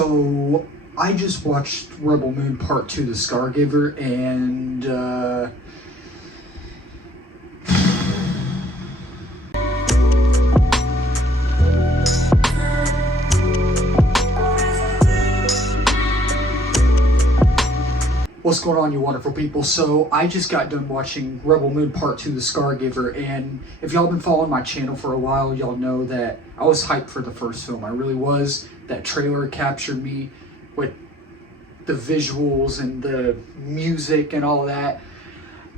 So, I just watched Rebel Moon Part 2, The Scargiver, and, what's going on, you wonderful people? So, I just got done watching Rebel Moon Part 2, The Scargiver, and if y'all been following my channel for a while, y'all know that I was hyped for the first film. I really was. That trailer captured me with the visuals and the music and all that.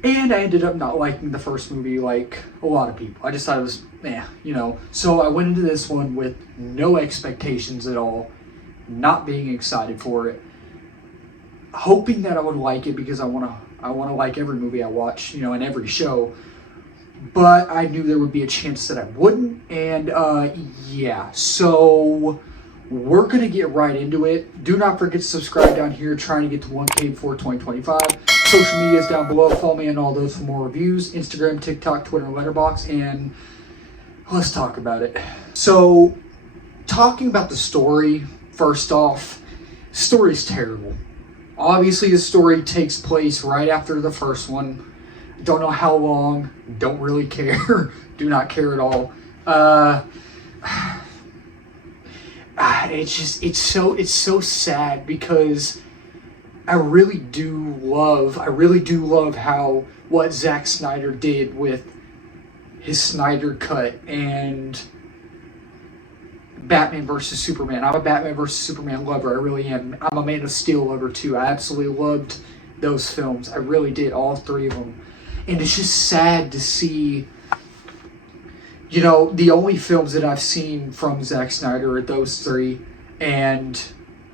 And I ended up not liking the first movie like a lot of people. I just thought it was, So I went into this one with no expectations at all, not being excited for it, hoping that I would like it because I want to like every movie I watch, and every show. But I knew there would be a chance that I wouldn't, and so we're going to get right into it. Do not forget to subscribe down here, trying to get to 1K before 2025. Social media is down below. Follow me on all those for more reviews. Instagram, TikTok, Twitter, and Letterboxd, and let's talk about it. So, talking about the story, first off, story is terrible. Obviously, the story takes place right after the first one. Don't know how long. Don't really care. Do not care at all. It's so sad because I really do love how what Zack Snyder did with his Snyder Cut and Batman vs. Superman. I'm a Batman vs. Superman lover. I really am. I'm a Man of Steel lover too. I absolutely loved those films. I really did, all three of them. And it's just sad to see, the only films that I've seen from Zack Snyder are those three and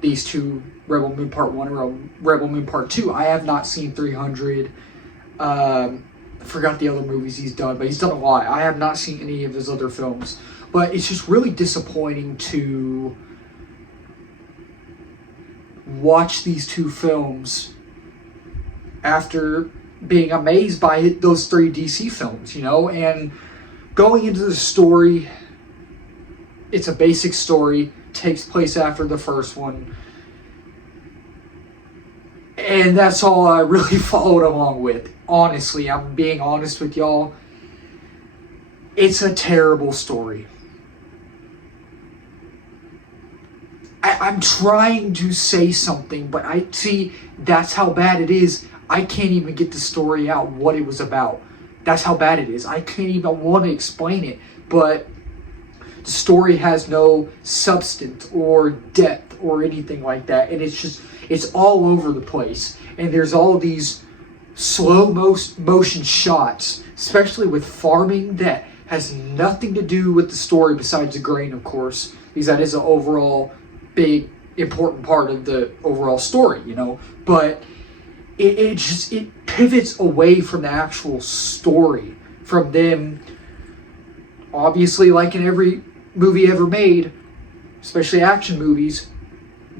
these two, Rebel Moon Part 1 and Rebel Moon Part 2. I have not seen 300. I forgot the other movies he's done, but he's done a lot. I have not seen any of his other films. But it's just really disappointing to watch these two films after being amazed by those three DC films, and going into the story, it's a basic story, takes place after the first one, and that's all I really followed along with. Honestly, I'm being honest with y'all. It's a terrible story. I'm trying to say something, but I see that's how bad it is. I can't even get the story out, what it was about. That's how bad it is. I can't even want to explain it, but the story has no substance or depth or anything like that, and it's all over the place. And there's all these slow motion shots, especially with farming, that has nothing to do with the story besides the grain, of course, because that is an overall big, important part of the overall story, but it pivots away from the actual story, from them, obviously, like in every movie ever made, especially action movies,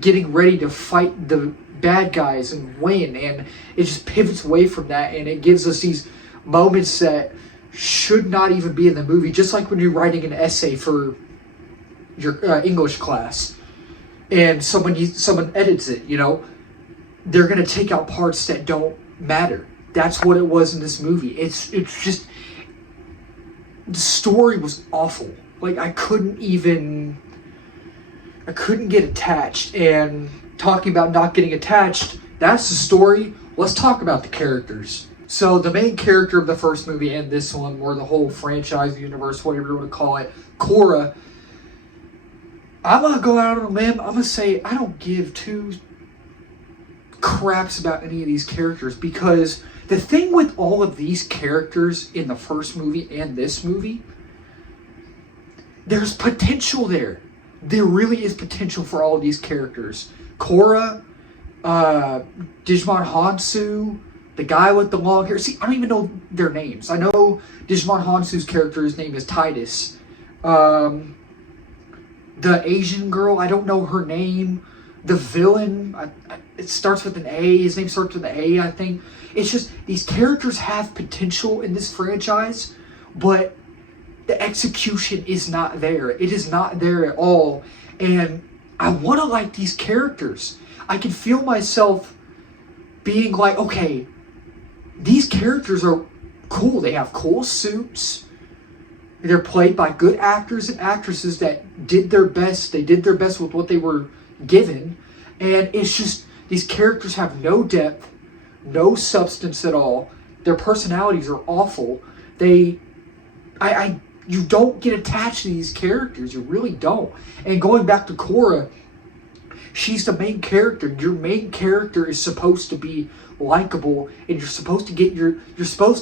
getting ready to fight the bad guys and win, and it just pivots away from that, and it gives us these moments that should not even be in the movie, just like when you're writing an essay for your English class, and someone edits it, they're going to take out parts that don't matter. That's what it was in this movie. It's just, the story was awful. Like, I couldn't get attached. And talking about not getting attached, that's the story. Let's talk about the characters. So the main character of the first movie and this one, or the whole franchise, universe, whatever you want to call it, Kora, I'm going to go out on a limb. I'm going to say I don't give two craps about any of these characters, because the thing with all of these characters in the first movie and this movie, there's potential there. There really is potential for all of these characters. Kora, Digimon Hansu, the guy with the long hair. See, I don't even know their names. I know Digimon Hansu's character's name is Titus. The Asian girl, I don't know her name. The villain, it starts with an A. His name starts with an A, I think. It's just, these characters have potential in this franchise, but the execution is not there. It is not there at all. And I want to like these characters. I can feel myself being like, okay, these characters are cool. They have cool suits. They're played by good actors and actresses that did their best. They did their best with what they were given. And it's just, these characters have no depth, no substance at all. Their personalities are awful. You don't get attached to these characters. You really don't. And going back to Kora, she's the main character. Your main character is supposed to be likable, and you're supposed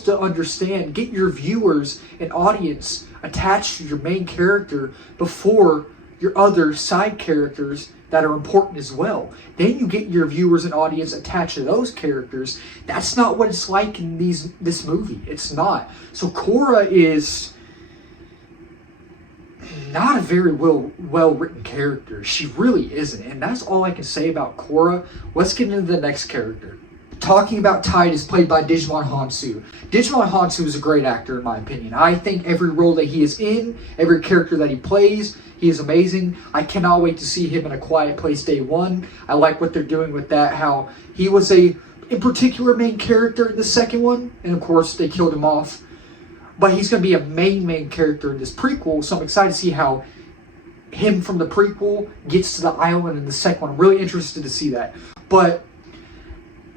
to understand, get your viewers and audience attached to your main character before your other side characters that are important as well. Then you get your viewers and audience attached to those characters. That's not what it's like in this movie. It's not. So Kora is not a very well written character. She really isn't. And that's all I can say about Kora. Let's get into the next character. Talking about Titus, played by Digimon Hansu. Digimon Hansu is a great actor, in my opinion. I think every role that he is in, every character that he plays, he is amazing. I cannot wait to see him in A Quiet Place Day 1. I like what they're doing with that, how he was in particular, main character in the second one, and of course they killed him off. But he's going to be a main character in this prequel, so I'm excited to see how him from the prequel gets to the island in the second one. I'm really interested to see that. But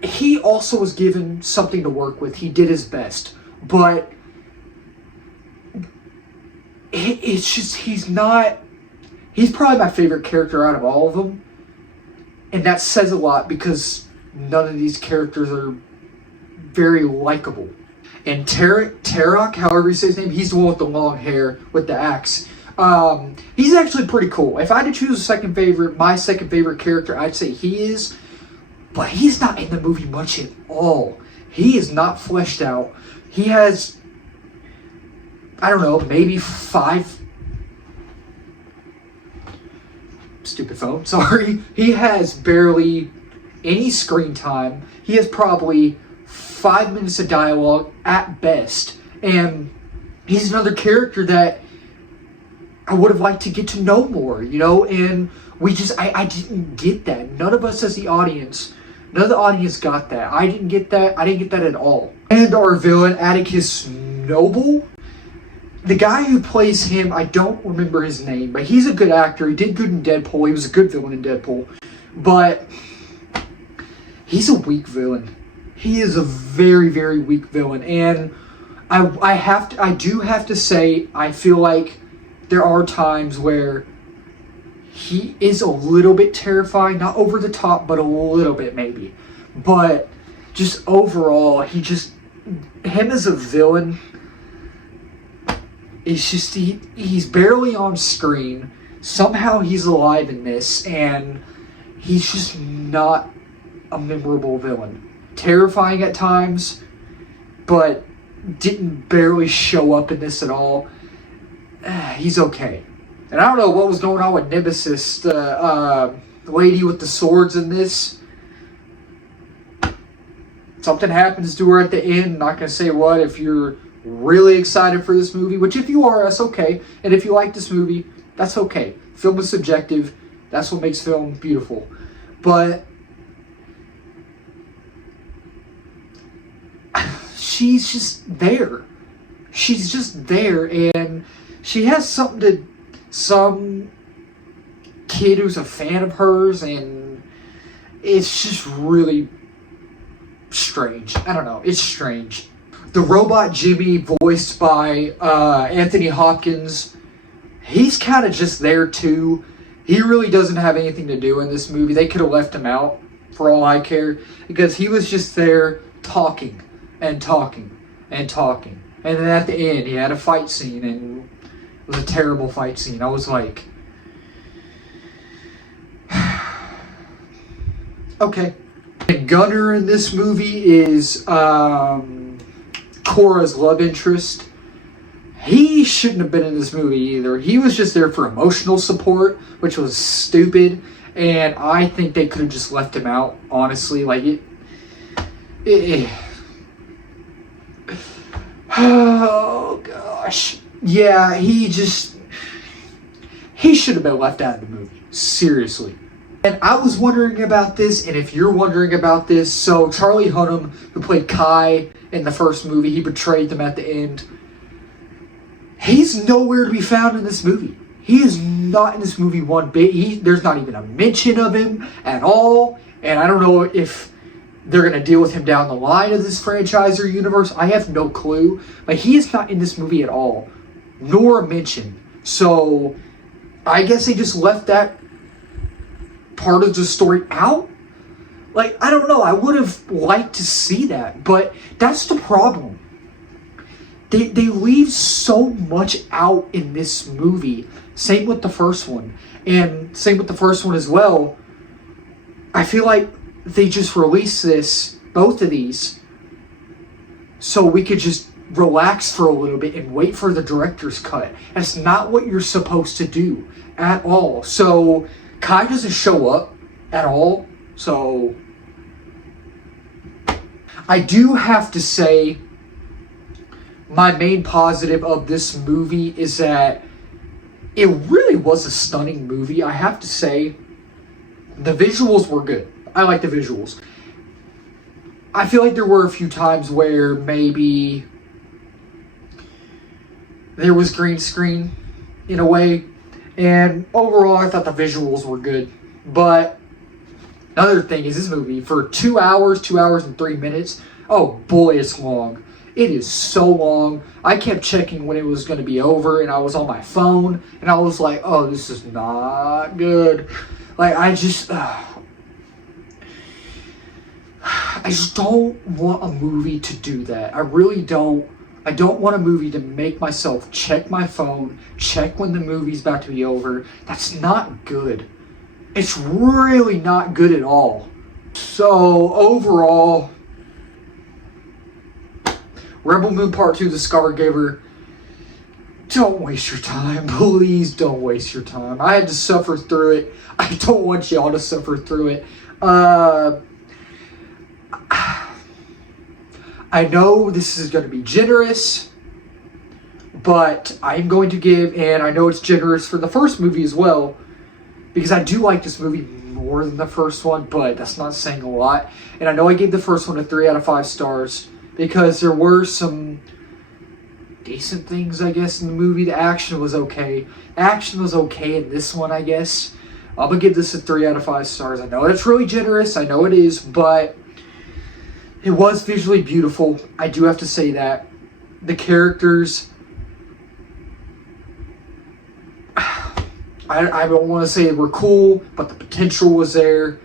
he also was given something to work with. He did his best. But it's just, he's probably my favorite character out of all of them. And that says a lot because none of these characters are very likable. And Tarak, however you say his name, he's the one with the long hair with the axe. He's actually pretty cool. If I had to choose my second favorite character, I'd say he is. But he's not in the movie much at all. He is not fleshed out. He has, I don't know, maybe 5... Stupid phone, sorry. He has barely any screen time. He has probably 5 minutes of dialogue at best. And he's another character that I would have liked to get to know more, you know? And I didn't get that. None of us as the audience... None of the audience got that. I didn't get that. I didn't get that at all. And our villain, Atticus Noble. The guy who plays him, I don't remember his name, but he's a good actor. He did good in Deadpool. He was a good villain in Deadpool. But he's a weak villain. He is a very, very weak villain. And I do have to say, I feel like there are times where he is a little bit terrifying, not over the top, but a little bit maybe. But just overall, him as a villain, it's just, he's barely on screen. Somehow he's alive in this, and he's just not a memorable villain. Terrifying at times, but didn't barely show up in this at all. He's okay. And I don't know what was going on with Nemesis, the lady with the swords in this. Something happens to her at the end. Not going to say what. If you're really excited for this movie, which if you are, that's okay. And if you like this movie, that's okay. Film is subjective. That's what makes film beautiful. But she's just there. She's just there, and she has something to... Some kid who's a fan of hers, and it's just really strange. I don't know. It's strange. The robot Jimmy, voiced by Anthony Hopkins, he's kind of just there too. He really doesn't have anything to do in this movie. They could have left him out for all I care, because he was just there talking and talking and talking. And then at the end, he had a fight scene, and it was a terrible fight scene. I was like, okay. And Gunnar in this movie is Kora's love interest. He shouldn't have been in this movie either. He was just there for emotional support, which was stupid. And I think they could have just left him out, honestly. Like, oh, gosh. Yeah, he he should have been left out of the movie. Seriously. And I was wondering about this, and if you're wondering about this, so Charlie Hunnam, who played Kai in the first movie, he betrayed them at the end. He's nowhere to be found in this movie. He is not in this movie one bit. There's not even a mention of him at all. And I don't know if they're going to deal with him down the line of this franchise or universe. I have no clue. But he is not in this movie at all, nor a mention. So I guess they just left that part of the story out. Like, I don't know. I would have liked to see that. But that's the problem. They leave so much out in this movie. Same with the first one. And same with the first one as well. I feel like they just released both of these, so we could just relax for a little bit and wait for the director's cut. That's not what you're supposed to do at all. So Kai doesn't show up at all. So I do have to say, my main positive of this movie is that it really was a stunning movie. I have to say, the visuals were good. I like the visuals. I feel like there were a few times where maybe there was green screen in a way. And overall, I thought the visuals were good. But another thing is, this movie, for 2 hours and 3 minutes, oh boy, it's long. It is so long. I kept checking when it was going to be over, and I was on my phone, and I was like, oh, this is not good. Like, I just don't want a movie to do that. I really don't. I don't want a movie to make myself check my phone, check when the movie's about to be over. That's not good. It's really not good at all. So, overall, Rebel Moon Part 2, The Scargiver, don't waste your time. Please don't waste your time. I had to suffer through it. I don't want y'all to suffer through it. I know this is going to be generous, but I'm going to give, and I know it's generous for the first movie as well, because I do like this movie more than the first one, but that's not saying a lot. And I know I gave the first one a 3 out of 5 stars, because there were some decent things, I guess, in the movie. The action was okay. Action was okay in this one, I guess. I'm going to give this a 3 out of 5 stars. I know that's really generous. I know it is, but it was visually beautiful. I do have to say that. The characters, I don't want to say they were cool, but the potential was there.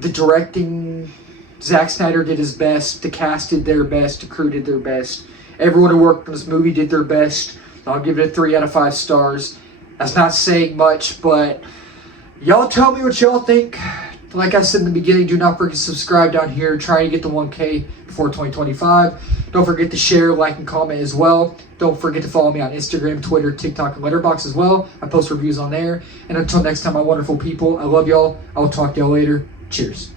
The directing, Zack Snyder did his best. The cast did their best. The crew did their best. Everyone who worked on this movie did their best. I'll give it a 3 out of 5 stars. That's not saying much, but y'all tell me what y'all think. Like I said in the beginning, do not forget to subscribe down here. Try to get the 1K before 2025. Don't forget to share, like, and comment as well. Don't forget to follow me on Instagram, Twitter, TikTok, and Letterboxd as well. I post reviews on there. And until next time, my wonderful people, I love y'all. I will talk to y'all later. Cheers.